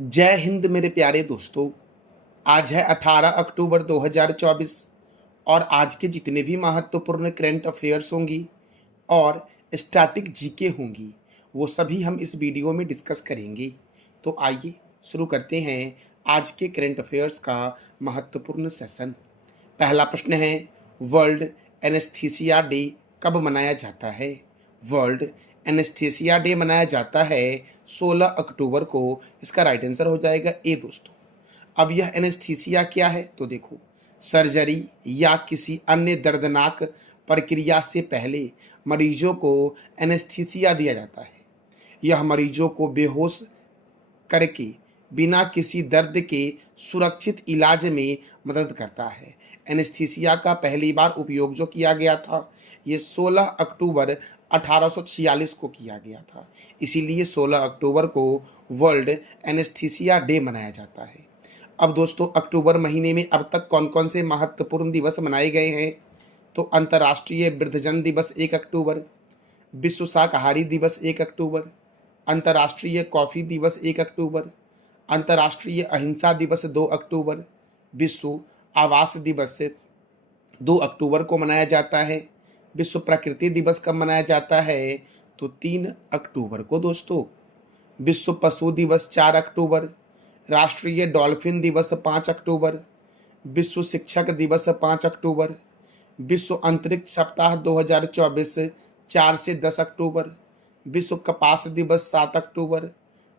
जय हिंद मेरे प्यारे दोस्तों। आज है 18 अक्टूबर 2024 और आज के जितने भी महत्वपूर्ण करंट अफेयर्स होंगी और स्टैटिक जीके होंगी वो सभी हम इस वीडियो में डिस्कस करेंगे। तो आइए शुरू करते हैं आज के करंट अफेयर्स का महत्वपूर्ण सेशन। पहला प्रश्न है, वर्ल्ड एनेस्थीसिया डे कब मनाया जाता है? वर्ल्ड एनेस्थीसिया डे मनाया जाता है 16 अक्टूबर को। इसका राइट आंसर हो जाएगा ए दोस्तों। अब यह एनेस्थीसिया क्या है तो देखो, सर्जरी या किसी अन्य दर्दनाक प्रक्रिया से पहले मरीजों को एनेस्थीसिया दिया जाता है। यह मरीजों को बेहोश करके बिना किसी दर्द के सुरक्षित इलाज में मदद करता है। एनेस्थीसिया का पहली बार उपयोग जो किया गया था ये 16 अक्टूबर 1846 को किया गया था। इसीलिए 16 अक्टूबर को वर्ल्ड एनेस्थीसिया डे मनाया जाता है। अब दोस्तों, अक्टूबर महीने में अब तक कौन कौन से महत्वपूर्ण दिवस मनाए गए हैं तो अंतर्राष्ट्रीय वृद्धजन दिवस 1 अक्टूबर, विश्व शाकाहारी दिवस 1 अक्टूबर, अंतर्राष्ट्रीय कॉफ़ी दिवस 1 अक्टूबर, अंतर्राष्ट्रीय अहिंसा दिवस 2 अक्टूबर, विश्व आवास दिवस 2 अक्टूबर को मनाया जाता है। विश्व प्रकृति दिवस कब मनाया जाता है तो 3 अक्टूबर को दोस्तों। विश्व पशु दिवस 4 अक्टूबर, राष्ट्रीय डॉल्फिन दिवस 5 अक्टूबर, विश्व शिक्षक दिवस 5 अक्टूबर, विश्व अंतरिक्ष सप्ताह 2024 4 से 10 अक्टूबर, विश्व कपास दिवस 7 अक्टूबर,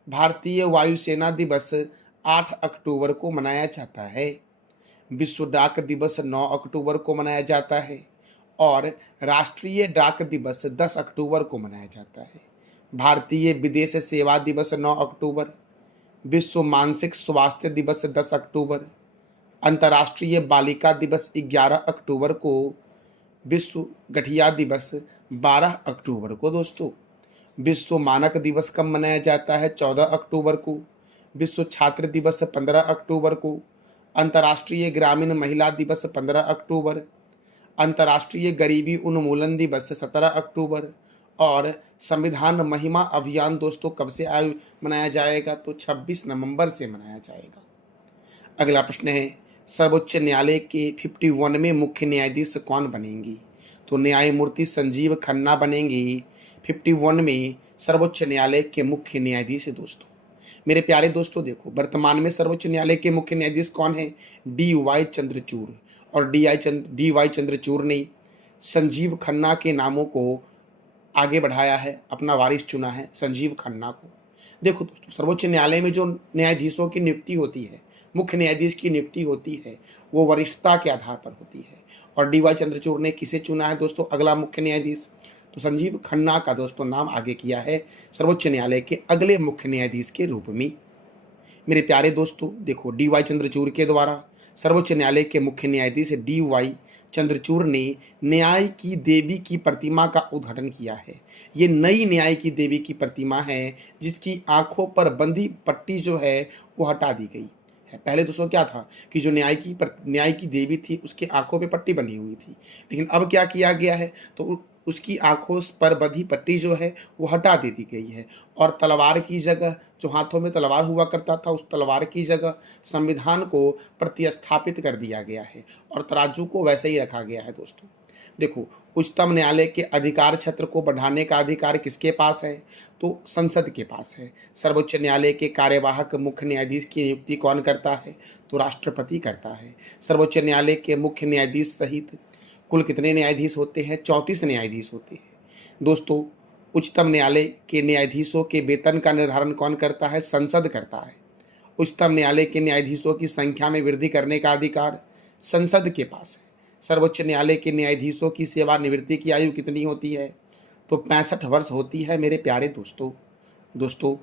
भारतीय वायुसेना दिवस 8 अक्टूबर को मनाया जाता है। विश्व डाक दिवस 9 अक्टूबर को मनाया जाता है और राष्ट्रीय डाक दिवस 10 अक्टूबर को मनाया जाता है। भारतीय विदेश सेवा दिवस 9 अक्टूबर, विश्व मानसिक स्वास्थ्य दिवस 10 अक्टूबर, अंतर्राष्ट्रीय बालिका दिवस 11 अक्टूबर को, विश्व गठिया दिवस 12 अक्टूबर को दोस्तों। विश्व मानक दिवस कब मनाया जाता है 14 अक्टूबर को, विश्व छात्र दिवस 15 अक्टूबर को, अंतर्राष्ट्रीय ग्रामीण महिला दिवस 15 अक्टूबर, अंतर्राष्ट्रीय गरीबी उन्मूलन दिवस 17 अक्टूबर और संविधान महिमा अभियान दोस्तों कब से मनाया जाएगा तो 26 नवंबर से मनाया जाएगा। अगला प्रश्न है, सर्वोच्च न्यायालय के 51वें मुख्य न्यायाधीश कौन बनेंगी तो न्यायमूर्ति संजीव खन्ना बनेंगे 51 में सर्वोच्च न्यायालय के मुख्य न्यायाधीश है दोस्तों। मेरे प्यारे दोस्तों देखो, वर्तमान में सर्वोच्च न्यायालय के मुख्य न्यायाधीश कौन है? DY चंद्रचूड़। और DY चंद्रचूड़ ने संजीव खन्ना के नामों को आगे बढ़ाया है, अपना वारिस चुना है संजीव खन्ना को। देखो दोस्तों, सर्वोच्च न्यायालय में जो न्यायाधीशों की नियुक्ति होती है, मुख्य न्यायाधीश की नियुक्ति होती है, वो वरिष्ठता के आधार पर होती है। और DY चंद्रचूड़ ने किसे चुना है दोस्तों अगला मुख्य न्यायाधीश? तो संजीव खन्ना का दोस्तों नाम आगे किया है सर्वोच्च न्यायालय के अगले मुख्य न्यायाधीश के रूप में। मेरे प्यारे दोस्तों देखो, DY चंद्रचूड़ के द्वारा सर्वोच्च न्यायालय के मुख्य न्यायाधीश DY चंद्रचूड़ ने न्याय की देवी की प्रतिमा का उद्घाटन किया है। ये नई न्याय की देवी की प्रतिमा है जिसकी आंखों पर बंधी पट्टी जो है वो हटा दी गई है। पहले दोस्तों क्या था कि जो न्याय की देवी थी उसके आंखों पे पट्टी बनी हुई थी, लेकिन अब क्या किया गया है तो उसकी आंखों पर बंधी पट्टी जो है वो हटा दे दी गई है और तलवार की जगह, जो हाथों में तलवार हुआ करता था उस तलवार की जगह संविधान को प्रतिस्थापित कर दिया गया है और तराजू को वैसे ही रखा गया है दोस्तों। देखो, उच्चतम न्यायालय के अधिकार क्षेत्र को बढ़ाने का अधिकार किसके पास है तो संसद के पास है। सर्वोच्च न्यायालय के कार्यवाहक मुख्य न्यायाधीश की नियुक्ति कौन करता है तो राष्ट्रपति करता है। सर्वोच्च न्यायालय के मुख्य न्यायाधीश सहित कुल कितने न्यायाधीश होते हैं? 34 न्यायाधीश होते हैं दोस्तों। उच्चतम न्यायालय के न्यायाधीशों के वेतन का निर्धारण कौन करता है? संसद करता है। उच्चतम न्यायालय के न्यायाधीशों की संख्या में वृद्धि करने का अधिकार संसद के पास है। सर्वोच्च न्यायालय के न्यायाधीशों की सेवानिवृत्ति की आयु कितनी होती है तो 65 वर्ष होती है। मेरे प्यारे दोस्तों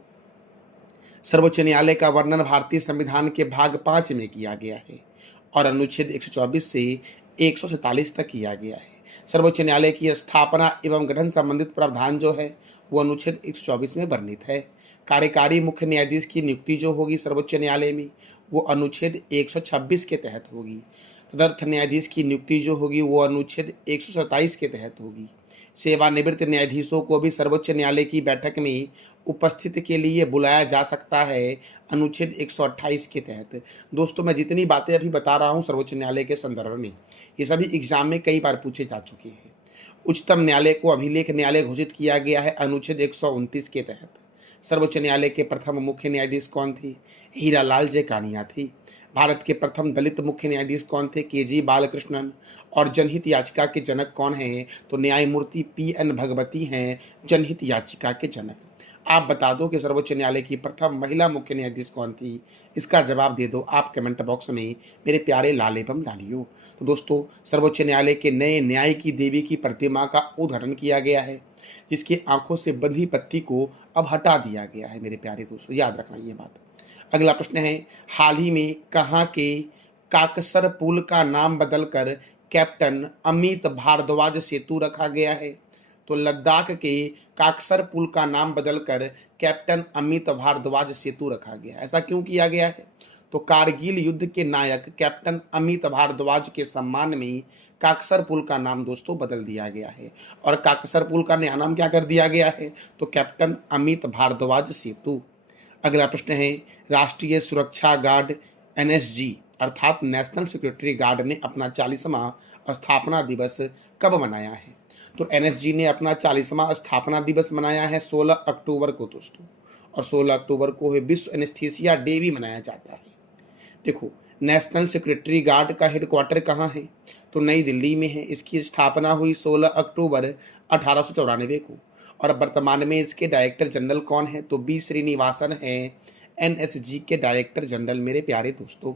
सर्वोच्च न्यायालय का वर्णन भारतीय संविधान के भाग 5 में किया गया है और अनुच्छेद 124 से 147 तक किया गया है। सर्वोच्च न्यायालय की स्थापना एवं गठन संबंधित प्रावधान जो है वो अनुच्छेद 124 में वर्णित है। कार्यकारी मुख्य न्यायाधीश की नियुक्ति जो होगी सर्वोच्च न्यायालय में वो अनुच्छेद 126 के तहत होगी। तदर्थ न्यायाधीश की नियुक्ति जो होगी वो अनुच्छेद 127 के तहत होगी। सेवानिवृत्त न्यायाधीशों को भी सर्वोच्च न्यायालय की बैठक में उपस्थिति के लिए बुलाया जा सकता है अनुच्छेद 128 के तहत। दोस्तों मैं जितनी बातें अभी बता रहा हूँ सर्वोच्च न्यायालय के संदर्भ में, ये सभी एग्जाम में कई बार पूछे जा चुके हैं। उच्चतम न्यायालय को अभिलेख न्यायालय घोषित किया गया है अनुच्छेद 129 के तहत। सर्वोच्च न्यायालय के प्रथम मुख्य न्यायाधीश कौन थे? हीरालाल जेकानिया थी। भारत के प्रथम दलित मुख्य न्यायाधीश कौन थे? के.जी. बालकृष्णन। और जनहित याचिका के जनक कौन हैं? तो न्यायमूर्ति पी.एन. भगवती हैं जनहित याचिका के जनक। आप बता दो कि सर्वोच्च न्यायालय की प्रथम महिला मुख्य न्यायाधीश कौन थी? इसका जवाब दे दो आप कमेंट बॉक्स में मेरे प्यारे लाल एवं लालियों। तो दोस्तों सर्वोच्च न्यायालय के नए न्याय की देवी की प्रतिमा का उद्घाटन किया गया है, जिसकी आंखों से बंधी पट्टी को अब हटा दिया गया है मेरे प्यारे दोस्तों, याद रखना ये बात। अगला प्रश्न है, हाल ही में कहाँ के काकसर पुल का नाम बदलकर कैप्टन अमित भारद्वाज सेतु रखा गया है? तो लद्दाख के काकसर पुल का नाम बदलकर कैप्टन अमित भारद्वाज सेतु रखा गया। ऐसा क्यों किया गया है? तो कारगिल युद्ध के नायक कैप्टन अमित भारद्वाज के सम्मान में काकसर पुल का नाम दोस्तों बदल दिया गया है। और काकसर पुल का नया नाम क्या कर दिया गया है? तो कैप्टन अमित भारद्वाज सेतु। अगला प्रश्न है, राष्ट्रीय सुरक्षा गार्ड एनएसजी अर्थात नेशनल सिक्योरिटी गार्ड ने अपना 40वां स्थापना दिवस कब मनाया है? तो एनएसजी ने अपना 40वां स्थापना दिवस मनाया है 16 अक्टूबर को दोस्तों। और 16 अक्टूबर को विश्व एनेस्थीसिया डे भी मनाया जाता है। देखो नेशनल सिक्योरिटी गार्ड का हेडक्वार्टर कहाँ है? तो नई दिल्ली में है। इसकी स्थापना हुई 16 अक्टूबर 1894 को। और वर्तमान में इसके डायरेक्टर जनरल कौन है? तो बी श्रीनिवासन है एनएसजी के डायरेक्टर जनरल मेरे प्यारे दोस्तों।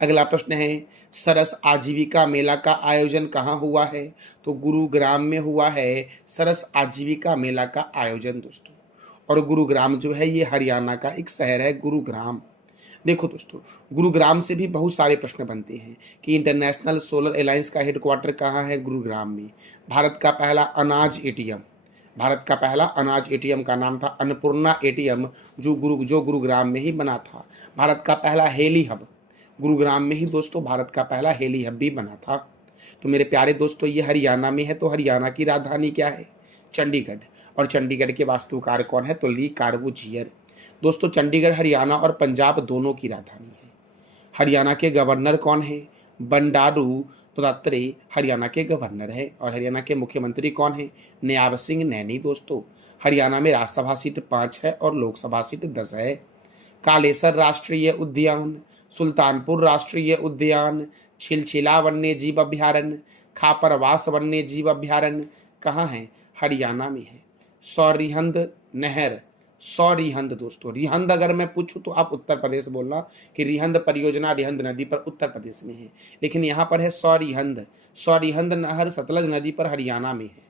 अगला प्रश्न है, सरस आजीविका मेला का आयोजन कहाँ हुआ है? तो गुरुग्राम में हुआ है सरस आजीविका मेला का आयोजन दोस्तों। और गुरुग्राम जो है ये हरियाणा का एक शहर है गुरुग्राम। देखो दोस्तों गुरुग्राम से भी बहुत सारे प्रश्न बनते हैं कि इंटरनेशनल सोलर अलायंस का हेडक्वार्टर कहाँ है? गुरुग्राम में। भारत का पहला अनाज एटीएम का नाम था अन्नपूर्णा एटीएम, जो गुरुग्राम में ही बना था। भारत का पहला हेली हब गुरुग्राम में ही दोस्तों, भारत का पहला हेली हब भी बना था। तो मेरे प्यारे दोस्तों ये हरियाणा में है। तो हरियाणा की राजधानी क्या है? चंडीगढ़। और चंडीगढ़ के वास्तुकार कौन है? तो ली कार्बूजियर। दोस्तों चंडीगढ़ हरियाणा और पंजाब दोनों की राजधानी है। हरियाणा के गवर्नर कौन है? बंडारू दत्तात्रेय हरियाणा के गवर्नर है। और हरियाणा के मुख्यमंत्री कौन है? नायब सिंह नैनी दोस्तों। हरियाणा में राज्यसभा सीट 5 है और लोकसभा सीट 10 है। कालेसर राष्ट्रीय उद्यान, सुल्तानपुर राष्ट्रीय उद्यान, छिलछिला वन्य जीव अभ्यारण्य, खापरवास वन्य जीव अभ्यारण्य कहाँ है? हरियाणा में है। सौरिहंद नहर, सौरिहंद दोस्तों, रिहंद अगर मैं पूछूं तो आप उत्तर प्रदेश बोलना कि रिहंद परियोजना रिहंद नदी पर उत्तर प्रदेश में है, लेकिन यहाँ पर है सौरिहंद। सौरिहंद नहर सतलज नदी पर हरियाणा में है।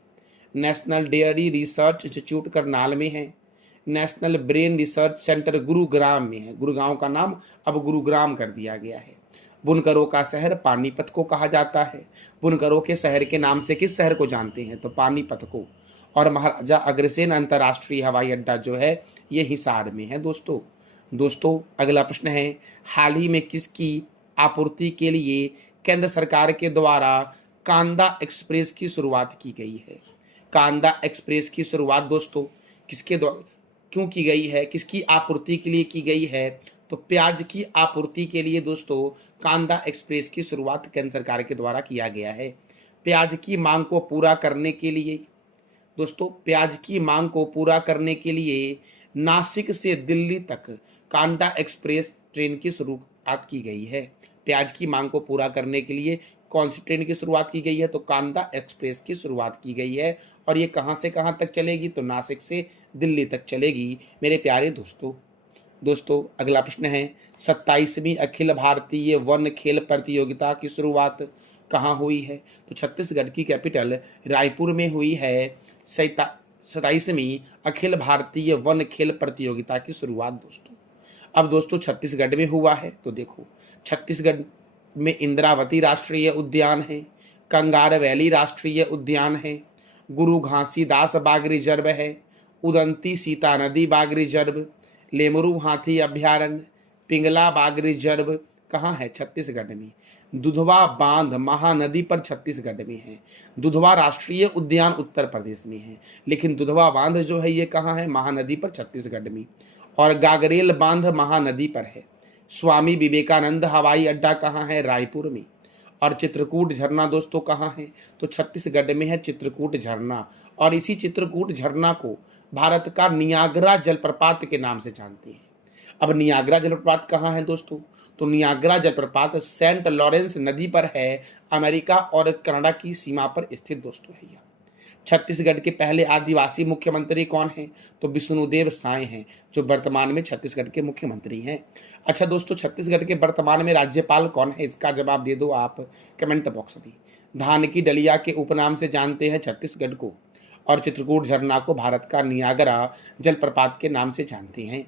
National dairy research institute Karnal में है। National brain research centre Gurugram में है। गुरुगांव का नाम अब गुरुग्राम कर दिया गया है। बुनकरों का शहर पानीपत को कहा जाता है। बुनकरों के शहर के नाम से किस शहर को जानते हैं? तो पानीपत को। और महाराजा अग्रसेन अंतर्राष्ट्रीय हवाई अड्डा जो है ये हिसार में है दोस्तों अगला प्रश्न है, हाल ही में किसकी आपूर्ति के लिए केंद्र सरकार के द्वारा कांदा एक्सप्रेस की शुरुआत की गई है? कांदा एक्सप्रेस की शुरुआत दोस्तों किसके द्वारा क्यों की गई है? किसकी आपूर्ति के लिए की गई है? तो प्याज की आपूर्ति के लिए दोस्तों कांदा एक्सप्रेस की शुरुआत केंद्र सरकार के द्वारा किया गया है। प्याज की मांग को पूरा करने के लिए दोस्तों, प्याज की मांग को पूरा करने के लिए नासिक से दिल्ली तक कांदा एक्सप्रेस ट्रेन की शुरुआत की गई है। प्याज की मांग को पूरा करने के लिए कौन सी ट्रेन की शुरुआत की गई है? तो कांदा एक्सप्रेस की शुरुआत की गई है। और ये कहां से कहां तक चलेगी? तो नासिक से दिल्ली तक चलेगी मेरे प्यारे दोस्तों अगला प्रश्न है, 27वीं अखिल भारतीय वन खेल प्रतियोगिता की शुरुआत कहाँ हुई है? तो छत्तीसगढ़ की कैपिटल रायपुर में हुई है 27वीं अखिल भारतीय वन खेल प्रतियोगिता की शुरुआत दोस्तों। अब दोस्तों छत्तीसगढ़ में हुआ है तो देखो छत्तीसगढ़ में इंद्रावती राष्ट्रीय उद्यान है, कंगार वैली राष्ट्रीय उद्यान है, गुरु घासीदास बाघ रिजर्व है, उदंती सीता नदी बाघ रिजर्व, लेमरू हाथी अभ्यारण्य, पिंगला बाघ रिजर्व, कहाँ है? छत्तीसगढ़ में। दुधवा बांध महानदी पर छत्तीसगढ़ में है। दुधवा राष्ट्रीय उद्यान उत्तर प्रदेश में है, लेकिन दुधवा बांध जो है ये कहाँ है? महानदी पर छत्तीसगढ़ में। और गागरेल बांध महानदी पर है। स्वामी विवेकानंद हवाई अड्डा कहाँ है? रायपुर में। और चित्रकूट झरना दोस्तों कहाँ है? तो छत्तीसगढ़ में है चित्रकूट झरना। और इसी चित्रकूट झरना को भारत का नियाग्रा जलप्रपात के नाम से जानते हैं। अब नियाग्रा जलप्रपात कहाँ है दोस्तों? तो नियाग्रा जलप्रपात सेंट लॉरेंस नदी पर है, अमेरिका और कनाडा की सीमा पर स्थित दोस्तों है यह। छत्तीसगढ़ के पहले आदिवासी मुख्यमंत्री कौन हैं? तो विष्णुदेव साय हैं, जो वर्तमान में छत्तीसगढ़ के मुख्यमंत्री हैं। अच्छा दोस्तों, छत्तीसगढ़ के वर्तमान में राज्यपाल कौन है? इसका जवाब दे दो आप कमेंट बॉक्स में। धान की डलिया के उपनाम से जानते हैं छत्तीसगढ़ को, और चित्रकूट झरना को भारत का नियाग्रा जलप्रपात के नाम से जानते हैं।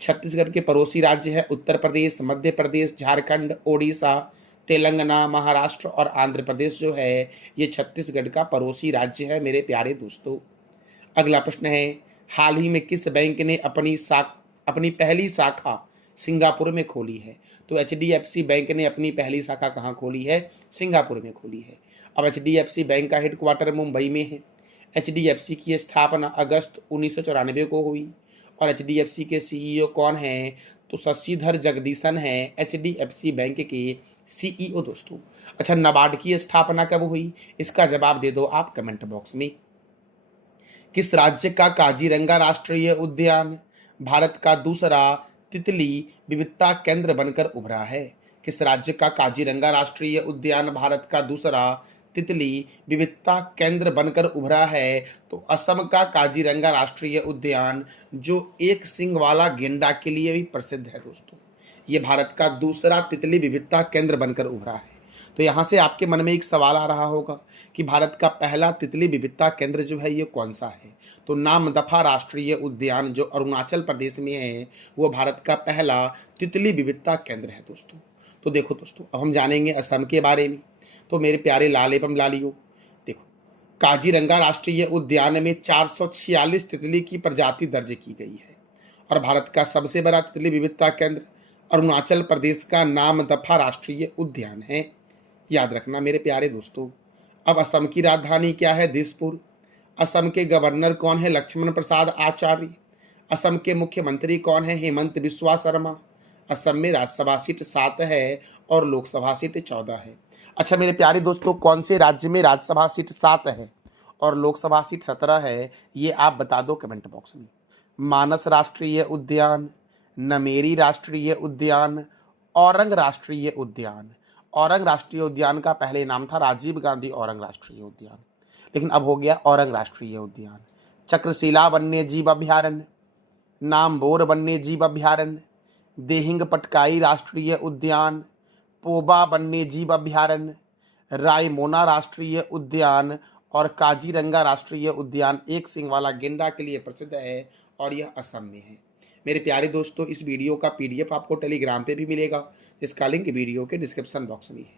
छत्तीसगढ़ के पड़ोसी राज्य है उत्तर प्रदेश, मध्य प्रदेश, झारखंड, ओडिशा, तेलंगाना, महाराष्ट्र और आंध्र प्रदेश जो है ये छत्तीसगढ़ का पड़ोसी राज्य है मेरे प्यारे दोस्तों। अगला प्रश्न है, हाल ही में किस बैंक ने अपनी पहली शाखा सिंगापुर में खोली है? तो HDFC बैंक ने अपनी पहली शाखा कहाँ खोली है? सिंगापुर में खोली है। अब HDFC बैंक का हेडक्वार्टर मुंबई में है। HDFC की स्थापना अगस्त 1994 को हुई। और HDFC के CEO कौन हैं? तो शशिधर जगदीशन हैं, HDFC बैंक के CEO दोस्तों। अच्छा, नाबार्ड की स्थापना कब हुई? इसका जवाब दे दो आप कमेंट बॉक्स में। किस राज्य का काजीरंगा राष्ट्रीय उद्यान भारत का दूसरा तितली विविधता केंद्र बनकर उभरा है? किस राज्य का काजीरंगा राष्ट्रीय उद्यान भारत का दूसरा तितली विविधता केंद्र बनकर उभरा है? तो असम का काजीरंगा राष्ट्रीय उद्यान, जो एक सींग वाला गेंडा के लिए भी प्रसिद्ध है दोस्तों, ये भारत का दूसरा तितली विविधता केंद्र बनकर उभरा है। तो यहाँ से आपके मन में एक सवाल आ रहा होगा कि भारत का पहला तितली विविधता केंद्र जो है ये कौन सा है? तो नामदफा राष्ट्रीय उद्यान जो अरुणाचल प्रदेश में है वो भारत का पहला तितली विविधता केंद्र है दोस्तों। तो देखो दोस्तों, अब हम जानेंगे असम के बारे में। तो मेरे प्यारे लाल एवं लालियों, देखो, काजीरंगा राष्ट्रीय उद्यान में 446 तितली की प्रजाति दर्ज की गई है। और भारत का सबसे बड़ा तितली विविधता केंद्र अरुणाचल प्रदेश का नामदफा राष्ट्रीय उद्यान है। याद रखना मेरे प्यारे दोस्तों। अब असम की राजधानी क्या है? दिसपुर। असम के गवर्नर कौन है? लक्ष्मण प्रसाद आचार्य। असम के मुख्यमंत्री कौन है? हेमंत बिस्वा शर्मा। असम में राज्यसभा सीट 7 है और लोकसभा सीट 14 है। अच्छा मेरे प्यारे दोस्तों, कौन से राज्य में राज्यसभा सीट 7 है और लोकसभा सीट 17 है? ये आप बता दो कमेंट बॉक्स में। मानस राष्ट्रीय उद्यान, नमेरी राष्ट्रीय उद्यान, औरंग राष्ट्रीय उद्यान। औरंग राष्ट्रीय उद्यान का पहले नाम था राजीव गांधी औरंग राष्ट्रीय उद्यान, लेकिन अब हो गया औरंग राष्ट्रीय उद्यान। चक्रशिला वन्य जीव अभ्यारण्य, नामबोर वन्य जीव अभ्यारण्य, देहिंग पटकाई राष्ट्रीय उद्यान, पोबा वन्य जीव अभ्यारण्य, रायमोना राष्ट्रीय उद्यान और काजीरंगा राष्ट्रीय उद्यान एक सींग वाला गेंडा के लिए प्रसिद्ध है और यह असम में है। मेरे प्यारे दोस्तों, इस वीडियो का PDF आपको टेलीग्राम पे भी मिलेगा, जिसका लिंक वीडियो के डिस्क्रिप्शन बॉक्स में है।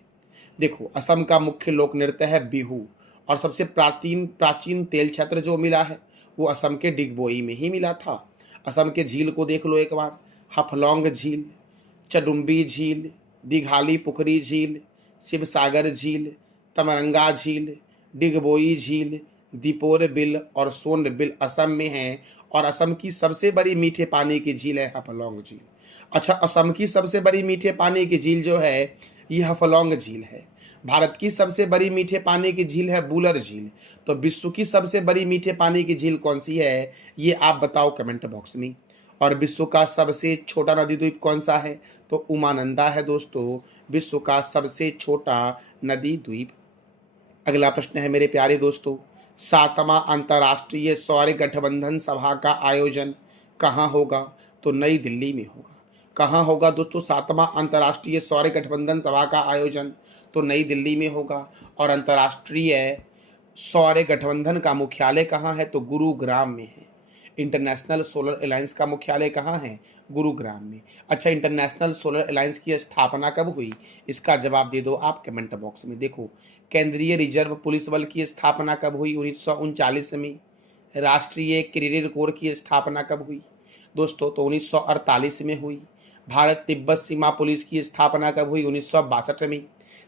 देखो, असम का मुख्य लोक नृत्य है बिहू, और सबसे प्राचीन तेल क्षेत्र जो मिला है वो असम के डिगबोई में ही मिला था। असम के झील को देख लो एक बार, हफलौंग झील, चडुम्बी झील, दिघाली पुखरी झील, शिवसागर झील, तमरंगा झील, डिगबोई झील, दीपोर बिल और सोन बिल असम में है। और असम की सबसे बड़ी मीठे पानी की झील है हफलौंग झील। अच्छा, असम की सबसे बड़ी मीठे पानी की झील जो है ये हफलौंग झील है। भारत की सबसे बड़ी मीठे पानी की झील है बुलर झील। तो विश्व की सबसे बड़ी मीठे पानी की झील कौन सी है? ये आप बताओ कमेंट बॉक्स में। और विश्व का सबसे छोटा नदी द्वीप कौन सा है? तो उमानंदा है दोस्तों, विश्व का सबसे छोटा नदी द्वीप। अगला प्रश्न है मेरे प्यारे दोस्तों, 7वां अंतर्राष्ट्रीय सौर गठबंधन सभा का आयोजन कहाँ होगा? तो नई दिल्ली में होगा। कहाँ होगा दोस्तों 7वां अंतर्राष्ट्रीय सौर गठबंधन सभा का आयोजन? तो नई दिल्ली में होगा। और अंतर्राष्ट्रीय सौर गठबंधन का मुख्यालय कहाँ है? तो गुरुग्राम में है। इंटरनेशनल सोलर अलायंस का मुख्यालय कहाँ है? गुरुग्राम में। अच्छा, इंटरनेशनल सोलर अलायंस की स्थापना कब हुई? इसका जवाब दे दो आप कमेंट बॉक्स में। देखो, केंद्रीय रिजर्व पुलिस बल की स्थापना कब हुई? 1939 में। राष्ट्रीय क्रेडिट कोर की स्थापना कब हुई दोस्तों? तो 1948 में हुई। भारत तिब्बत सीमा पुलिस की स्थापना कब हुई? 1962 में।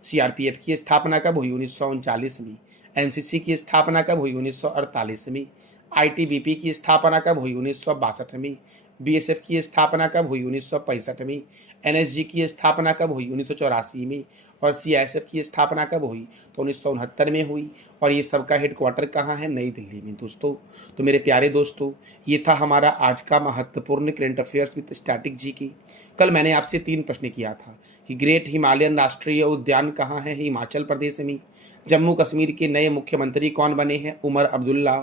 सीआरपीएफ की स्थापना कब हुई? 1939 में। एनसीसी की स्थापना कब हुई? 1948 में। आईटीबीपी की स्थापना कब हुई? 1962 में। बीएसएफ की स्थापना कब हुई? 1965 में। एनएसजी की स्थापना कब हुई? 1984 में। और सीआईएसएफ की स्थापना कब हुई? तो 1969 में हुई। और ये सबका हेडक्वार्टर कहाँ है? नई दिल्ली में दोस्तों। तो मेरे प्यारे दोस्तों, ये था हमारा आज का महत्वपूर्ण current affairs with static G की। कल मैंने आपसे 3 प्रश्न किया था कि ग्रेट हिमालयन राष्ट्रीय उद्यान कहाँ है? हिमाचल प्रदेश में। जम्मू कश्मीर के नए मुख्यमंत्री कौन बने हैं? उमर अब्दुल्ला।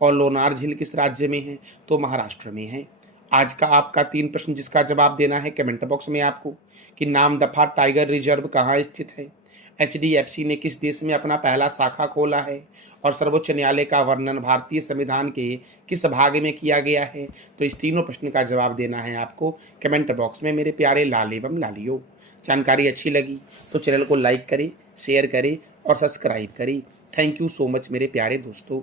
और लोनार झील किस राज्य में है? तो महाराष्ट्र में है। आज का आपका 3 प्रश्न जिसका जवाब देना है कमेंट बॉक्स में आपको कि नामदफा टाइगर रिजर्व कहाँ स्थित है? एचडीएफसी ने किस देश में अपना पहला शाखा खोला है? और सर्वोच्च न्यायालय का वर्णन भारतीय संविधान के किस भाग में किया गया है? तो इस तीनों प्रश्न का जवाब देना है आपको कमेंट बॉक्स में मेरे प्यारे लाल एवं लालियो। जानकारी अच्छी लगी तो चैनल को लाइक करें, शेयर करें और सब्सक्राइब करें। थैंक यू सो मच मेरे प्यारे दोस्तों।